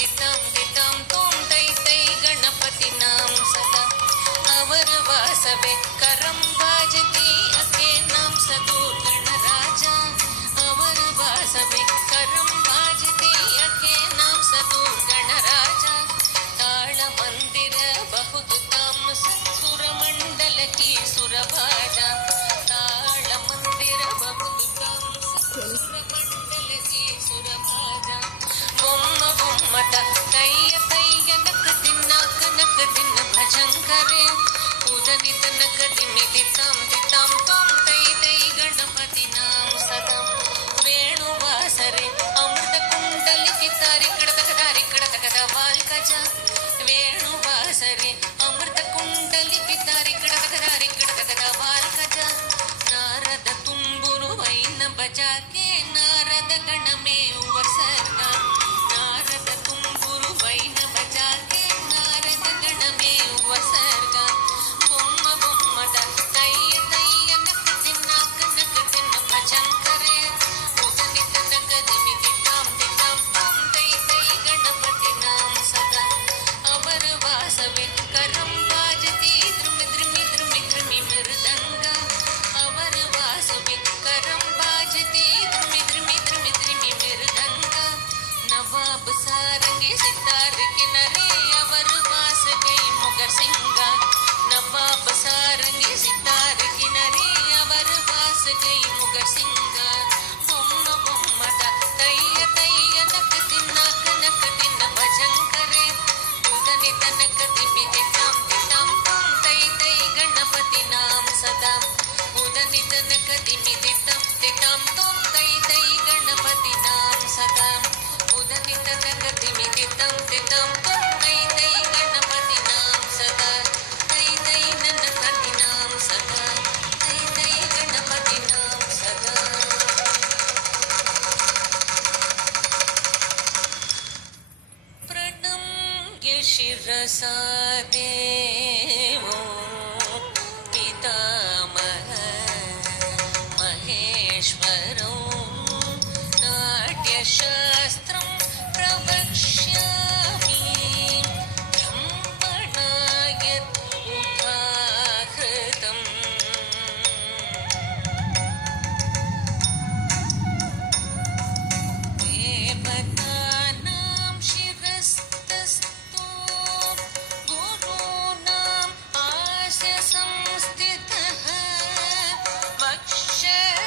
दितां दितां तों तै तै गणपतीनां सदा अवर वासवे करं भाजति अके नाम सदूर गणराजा अवर वासवे करं भाजति अके नाम सदूर गणराजा ताळ मंदिर बहुदुतां सुरमंडल की सुरभाजा ताळ मंदिर बहुदुतां सुरमंडल की सुरभाजा बొమ్మ బొమ్మట తయ్య తయ్య నక దిన్న కనక దిన్న భజం करे पूजनि तनक दिमि दितां दितां त्वं तै तै गणपतीनां सदा वेणुवासरे अमृत कुण्डलिति तारिकडतकदारि कडतकद वाल्कज वेणुवासरे अमृत कुण्डलिति तारिकडतकदारि कडतकद वाल्कज नारद तुम्बुरु वैन बजाके नारद गणमे उपसर्ग नारद तुम्बुरु वैन बजाके नारद गणमे उपसर्ग बొమ్మ బొమ్మట తయ్య తయ్య నక దిన్న కనక దిన్న భజం करे पूजनि तनक दिमि दितां दितां त्वं तै तै गणपतीनां सदा अवर वासवे करं भाजति द्रुमि द्रुमि द्रुमि द्रुमि मृदङ्ग अवर वासवे करं भाजति द्रुमि द्रुमि द्रुमि द्रुमि मृदङ्ग नवाब सारंगी सितार किनारे अवर वास गई मुगर सिंगा नवाब सारंगी सितार किनारे अवर वास गई मुगर सिंगा बొమ్మ బొమ్మట తయ్య తయ్య నక దిన్న కనక దిన్న భజం करे पूजनि तनक दिमि दितां दितां त्वं तै तै गणपतीनां सदा पूजनि तनक दिमि दितां दितां त्वं तै तै गणपतीनां सदा पूजनि तनक दिमि दितां दितां त्वं तै तै गणपतीनां सदा तै तै गणपतीनां सदा तै तै गणपतीनां सदा प्रणम्य शिरसा देवो पितामह महेश्वरो नाट्यशास्त्रं प्रवक्ष्यामि ब्रह्मणा यत् उदाहृतम् देवतानां शिरस्तस्तु गुरूणाम् आस्य संस्थितः वक्षस्तश्चैव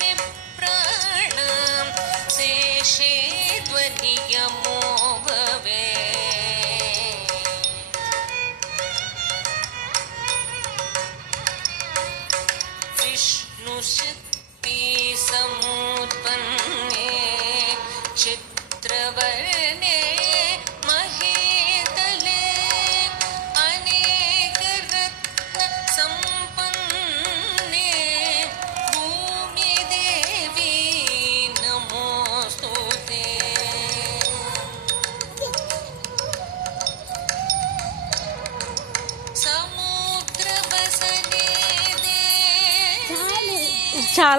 विप्राणां शेषे ध्वनियमो भवेत् विष्णुशक्ति समुत्पन्ने चित्रवर्णे महेतले अनेकरत्न सम्पन्ने भूमिदेवी नमोस्तुते समुद्रवसने देवी చాలా